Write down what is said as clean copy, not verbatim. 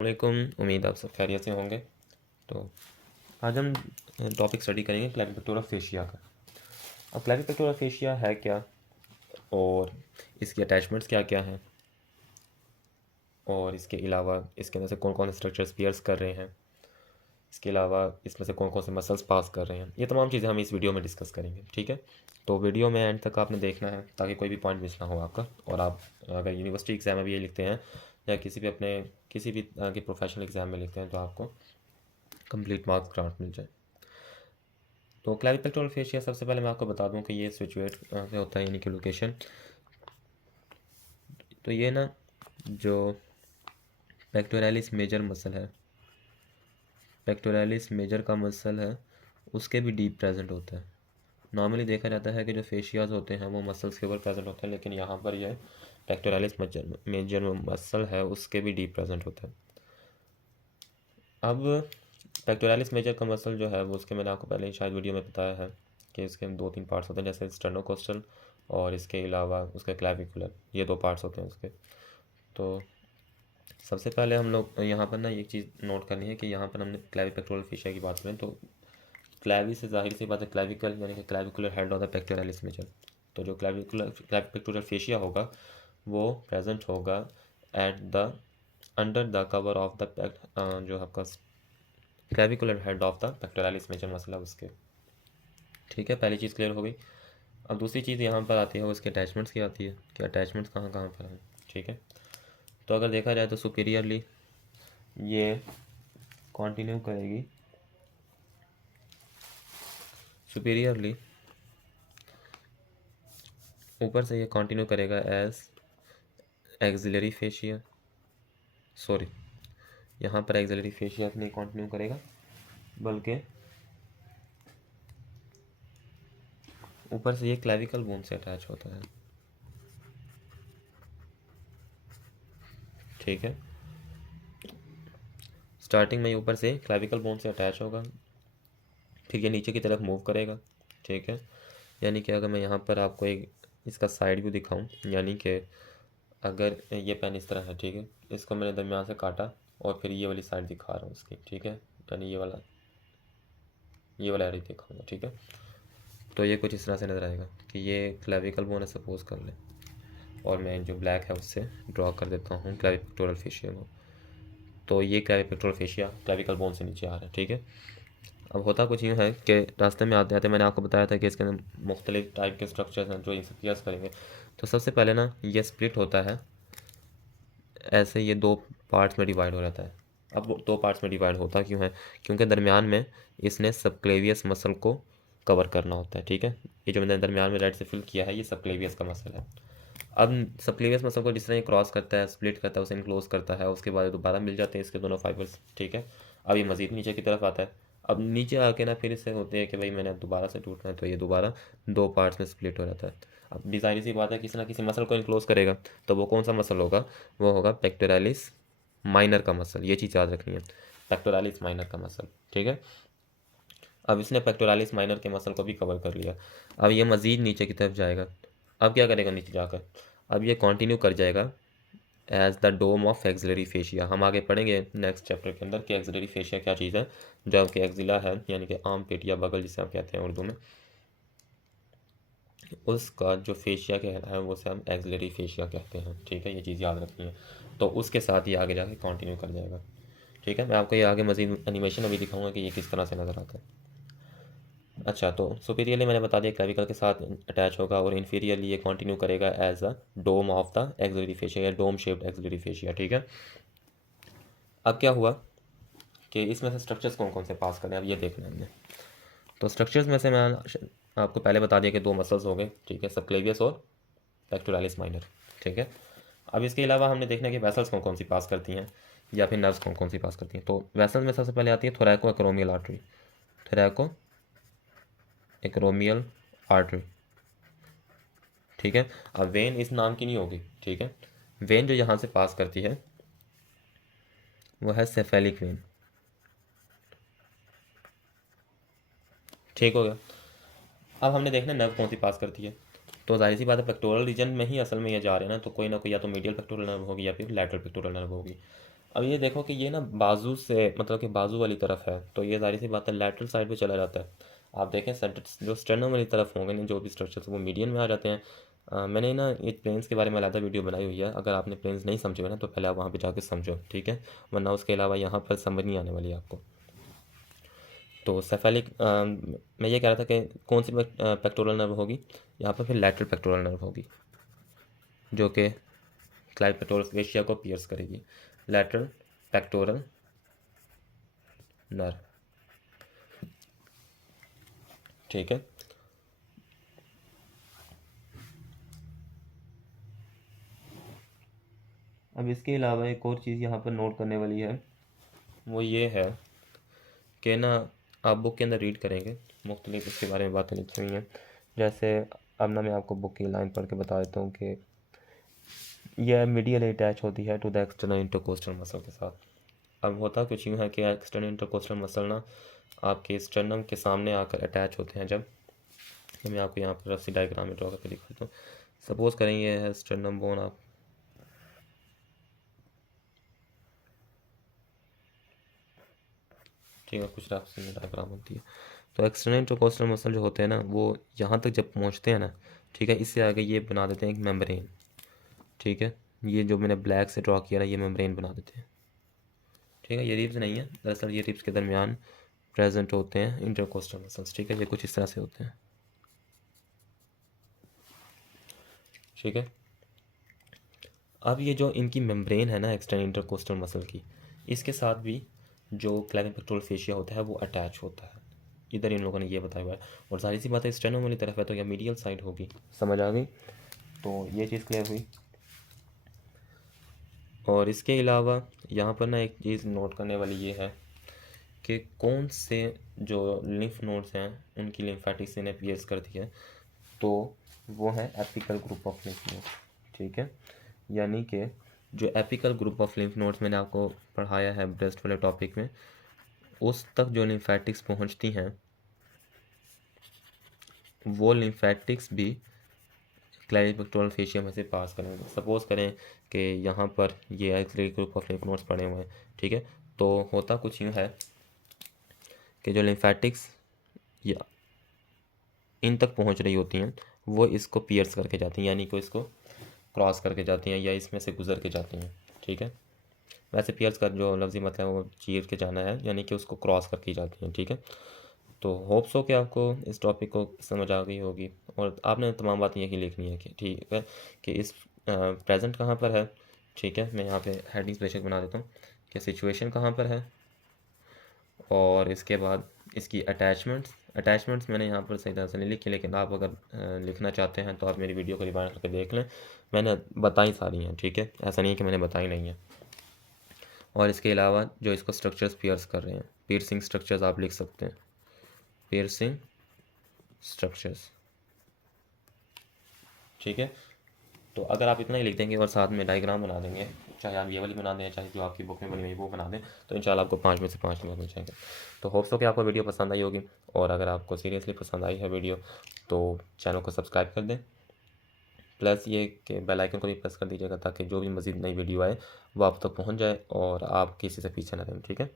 वालेकुम। उम्मीद आप सब खैरियत से होंगे। तो आज हम टॉपिक स्टडी करेंगे क्लेविकुलर फेशिया का। अब क्लेविकुलर फेशिया है क्या, और इसकी अटैचमेंट्स क्या क्या हैं, और इसके अलावा इसके अंदर से कौन कौन से स्ट्रक्चर्स पियर्स कर रहे हैं, इसके अलावा इसमें से कौन कौन से मसल्स पास कर रहे हैं, ये तमाम चीज़ें हम इस वीडियो में डिस्कस करेंगे। ठीक है, तो वीडियो में एंड तक आपने देखना है ताकि कोई भी पॉइंट मिस ना हो आपका। और आप अगर यूनिवर्सिटी एग्ज़ाम में भी ये लिखते हैं या किसी भी आगे प्रोफेशनल एग्ज़ाम में लिखते हैं तो आपको कंप्लीट मार्क्स ग्रांट मिल जाए। तो क्लेविकुलर फेशिया सबसे पहले मैं आपको बता दूं कि ये सिचुएट कहाँ पे होता है, यानी कि लोकेशन। तो ये ना जो पेक्टोरलिस मेजर मसल है, पेक्टोरलिस मेजर का मसल है, उसके भी डीप प्रेजेंट होता है। नॉर्मली देखा जाता है कि जो फेशियाज होते हैं वो मसल्स के ऊपर प्रेजेंट होते हैं, लेकिन यहाँ पर यह पेक्टोरलिस मेजर मसल है उसके भी डीप प्रेजेंट होता है। अब पेक्टोरलिस मेजर का मसल जो है वो उसके मैंने आपको पहले ही शायद वीडियो में बताया है कि इसके 2-3 पार्ट्स होते हैं, जैसे स्टर्नोकोस्टल और इसके अलावा उसका क्लैविकुलर, ये 2 पार्ट्स होते हैं उसके। तो सबसे पहले हम लोग यहाँ पर ना एक चीज़ नोट करनी है कि यहाँ पर हमने क्लैविपेक्टोरल फेशिया की बात करें तो क्लैवी से जाहिर सी बात है क्लैविकल यानी कि clavicular head of the pectoralis major. तो जो क्लैविपेक्टोरल फेशिया होगा वो प्रेजेंट होगा at the under the cover of the जो आपका clavicular head of the pectoralis major muscle है उसके। ठीक है, पहली चीज़ क्लियर हो गई। अब दूसरी चीज़ यहाँ पर आती है वो इसके अटैचमेंट्स की आती है कि अटैचमेंट्स कहाँ कहाँ पर हैं। ठीक है, तो अगर देखा जाए तो सुपीरियरली ये कंटिन्यू करेगी, सुपीरियरली ऊपर से ये कंटिन्यू करेगा एज एक्सिलरी फेशिया। सॉरी, यहाँ पर एक्सिलरी फेशिया नहीं कंटिन्यू करेगा बल्कि ऊपर से ये क्लैविकल बोन से अटैच होता है। ठीक है, स्टार्टिंग में ऊपर से क्लैविकल बोन से अटैच होगा, फिर ये नीचे की तरफ मूव करेगा। ठीक है, यानी कि अगर मैं यहाँ पर आपको एक इसका साइड व्यू दिखाऊं, यानी कि अगर ये पेन इस तरह है, ठीक है, इसको मैंने दरमियान से काटा और फिर ये वाली साइड दिखा रहा हूँ उसकी। ठीक है, यानी ये वाला एरिया दिखाऊंगा। ठीक है, तो ये कुछ इस तरह से नज़र आएगा कि ये क्लैविकल बोन है सपोज कर ले, और मैं जो ब्लैक है उससे ड्रॉ कर देता हूँ क्लैविपेक्टोरल फेशिया को। तो ये क्लैविपेक्टोरल फेशिया क्लैविकल बोन से नीचे आ रहा है। ठीक है, अब होता कुछ यूँ है कि रास्ते में आते आते मैंने आपको बताया था कि इसके अंदर मुख्तलिफ टाइप के स्ट्रक्चर्स हैं जो इनसे पियर्स करेंगे। तो सबसे पहले ना ये स्प्लिट होता है, ऐसे ये 2 पार्ट्स में डिवाइड हो जाता है। अब वो 2 पार्ट्स में डिवाइड होता क्यों है, क्योंकि दरमियान में इसने सबक्लेवियस मसल को कवर करना होता है। ठीक है, ये जो मैंने दरमियान में रेड से फिल किया है ये सबक्लेवियस का मसल है। अब सबक्लेवियस मसल को जिस तरह ये क्रॉस करता है, स्प्लिट करता है, उसे इनक्लोज करता है, उसके बाद दोबारा मिल जाते हैं इसके दोनों फाइबर्स। ठीक है, अब ये मज़ीद नीचे की तरफ आता है। अब नीचे आके ना फिर इससे होते हैं कि भाई मैंने अब दोबारा से टूटना है, तो ये दोबारा 2 पार्ट्स में स्प्लिट हो जाता है। अब भी जाहिर सी बात है किसी ना किसी मसल को इनक्लोज करेगा, तो वो कौन सा मसल होगा, वो होगा पेक्टोरलिस माइनर का मसल। ये चीज़ याद रखनी है, पेक्टोरलिस माइनर का मसल। ठीक है, अब इसने पेक्टोरलिस माइनर के मसल को भी कवर कर लिया। अब ये मज़ीद नीचे की तरफ जाएगा। अब क्या करेगा नीचे जाकर, अब ये कंटिन्यू कर जाएगा as the dome of axillary fascia. हम आगे पढ़ेंगे नेक्स्ट चैप्टर के अंदर कि एक्सिलरी फेशिया क्या चीज़ है। जो आपके एक्सिला है यानी कि आम पेट या बगल जिसे आप कहते हैं उर्दू में, उसका जो फेशिया कहता है वो से हम एक्सिलरी फेशिया कहते हैं। ठीक है, ये चीज़ याद रखनी है। तो उसके साथ ये आगे जाके कंटिन्यू कर जाएगा। ठीक है, मैं आपको ये आगे मज़ीद एनिमेशन अभी दिखाऊंगा कि ये किस तरह से नज़र आता है। अच्छा, तो सुपीरियरली मैंने बता दिया क्लैविकल के साथ अटैच होगा, और इन्फीरियरली ये कंटिन्यू करेगा as a dome of the axillary fascia या डोम शेप्ड एक्सिलरी फेशिया। ठीक है, अब क्या हुआ कि इसमें से स्ट्रक्चर्स कौन कौन से पास करें, अब ये देखना है हमने। तो स्ट्रक्चर्स में से मैं आपको पहले बता दिया कि 2 मसल्स हो गए। ठीक है, सबक्लेवियस और पेक्टोरलिस माइनर। ठीक है, अब इसके अलावा हमने देखना है कि वेसल्स कौन कौन सी पास करती हैं या फिर नर्व्स कौन कौन सी पास करती हैं। तो वेसल्स में सबसे पहले आती है थोरैको एक्रोमियल आर्टरी, थोरैको एक्रोमियल आर्टरी। ठीक है, अब वेन इस नाम की नहीं होगी। ठीक है, वेन जो यहाँ से पास करती है वो है सेफेलिक वेन। ठीक हो गया, अब हमने देखना नर्व कौन सी पास करती है। तो जाहिर सी बात है पेक्टोरल रीजन में ही असल में ये जा रहे हैं ना, तो कोई ना कोई या तो मीडियल पेक्टोरल नर्व होगी या फिर लैटरल पेक्टोरल नर्व होगी। अब ये देखो कि ये ना बाजू से, मतलब कि बाजू वाली तरफ है, तो ये जाहिर सी बात है लैटरल साइड पे चला जाता है। आप देखें जो स्टेर्नम वाली तरफ होंगे ना जो भी स्ट्रक्चर्स, वो मीडियन में आ जाते हैं। मैंने ना ये प्लेन्स के बारे में अलग वीडियो बनाई हुई है, अगर आपने प्लेन्स नहीं समझे हुए ना तो पहले आप वहाँ पे जाके समझो, ठीक है, वरना उसके अलावा यहाँ पर समझ नहीं आने वाली है आपको। तो सेफेलिक मैं ये कह रहा था कि कौन सी पेक्टोरल नर्व होगी यहाँ पर, फिर लैटरल पेक्टोरल नर्व होगी जो कि क्लाइव पेक्टोरल फेशिया को पियर्स करेगी। लैटरल पेक्टोरल नर्व, ठीक है। अब इसके अलावा एक और चीज़ यहाँ पर नोट करने वाली है, वो ये है कि ना आप बुक के अंदर रीड करेंगे, मुख्तलिफ इसके बारे में बातें लिखी हुई हैं। जैसे अब ना मैं आपको बुक की लाइन पढ़ के बता देता हूँ कि यह मीडियली अटैच होती है to the external intercostal muscle के साथ। अब होता कुछ यूँ है कि एक्सटर्नल इंटरकोस्टल मसल ना आपके स्टर्नम के सामने आकर अटैच होते हैं जब, ये मैं आपको यहाँ पर रफ सी डायग्राम में ड्रॉ करके दिखाता हूँ। सपोज करें ये है स्टर्नम बोन, आप ठीक है, कुछ रफ सी डायग्राम होती है। तो एक्सटर्नल इंटरकोस्टल मसल जो होते हैं ना वो यहाँ तक जब पहुँचते हैं ना, ठीक है, इससे आगे ये बना देते हैं एक मेम्ब्रेन, ठीक है, ये जो मैंने ब्लैक से ड्रॉ किया ना ये मेम्ब्रेन बना देते हैं, ठीक है। ये रिब्स नहीं है, दरअसल ये रिब्स के दरमियान प्रेजेंट होते हैं इंटरकोस्टल मसल्स, ठीक है, ये कुछ इस तरह से होते हैं, ठीक है। अब ये जो इनकी मेम्ब्रेन है ना एक्सटर्नल इंटरकोस्टल मसल की, इसके साथ भी जो क्लेविन पेक्टोरल फेशिया होता है वो अटैच होता है, इधर इन लोगों ने ये बताया हुआ है। और सारी सी बातें स्टेनम वाली तरफ है तो यह मीडियल साइड होगी, समझ आ गई। तो ये चीज़ क्लियर हुई। और इसके अलावा यहाँ पर ना एक चीज़ नोट करने वाली ये है कि कौन से जो लिम्फ नोड्स हैं उनकी लिम्फेटिक्स इन्हें पियर्स करती है, तो वो है apical group of lymph nodes, ठीक है। यानी कि जो apical group of lymph nodes मैंने आपको पढ़ाया है ब्रेस्ट वाले टॉपिक में, उस तक जो लिम्फेटिक्स पहुंचती हैं वो लिम्फेटिक्स भी क्लेविन पेक्टोरल फेशिया में से पास करेंगे। सपोज करें कि यहाँ पर ये axillary group of lymph nodes पड़े हुए हैं, ठीक है, तो होता कुछ यूँ है कि जो लिम्फेटिक्स या इन तक पहुँच रही होती हैं वो इसको पियर्स करके जाती हैं, यानी कि इसको क्रॉस करके जाती हैं या इसमें से गुजर के जाती हैं, ठीक है। वैसे पियर्स का जो लफ्ज़ी मतलब है वो चीर के जाना है, यानी कि उसको क्रॉस करके जाती हैं, ठीक है। तो होप्स हो कि आपको इस टॉपिक को समझ आ गई होगी और आपने तमाम बातें यही लिखनी है कि ठीक है कि इस प्रेजेंट कहाँ पर है, ठीक है। मैं यहाँ पे हेडिंग्स बेशक बना देता हूँ कि सिचुएशन कहाँ पर है, और इसके बाद इसकी अटैचमेंट्स मैंने यहाँ पर सही तरह से नहीं लिखी, लेकिन आप अगर लिखना चाहते हैं तो आप मेरी वीडियो को रिवाइंड करके देख लें, मैंने बताई सारी हैं, ठीक है, ऐसा नहीं है कि मैंने बताई नहीं है। और इसके अलावा जो इसको स्ट्रक्चर्स पियर्स कर रहे हैं, पियर्सिंग स्ट्रक्चर्स आप लिख सकते हैं, पियर्सिंग स्ट्रक्चर्स, ठीक है। तो अगर आप इतना ही लिख देंगे और साथ में डायग्राम बना देंगे, चाहे आप ये वाली बना दें चाहे जो आपकी बुक में बनी हुई वो बना दें, तो इंशाल्लाह आपको 5 में से 5 नंबर मिल जाएंगे। तो होप्स हो कि आपको वीडियो पसंद आई होगी, और अगर आपको सीरियसली पसंद आई है वीडियो तो चैनल को सब्सक्राइब कर दें, प्लस ये कि बेल आइकन को भी प्रेस कर दीजिएगा ताकि जो भी मज़ीद नई वीडियो आए वो आप तक पहुँच जाए और आप किसी से पीछे ना रहें, ठीक है।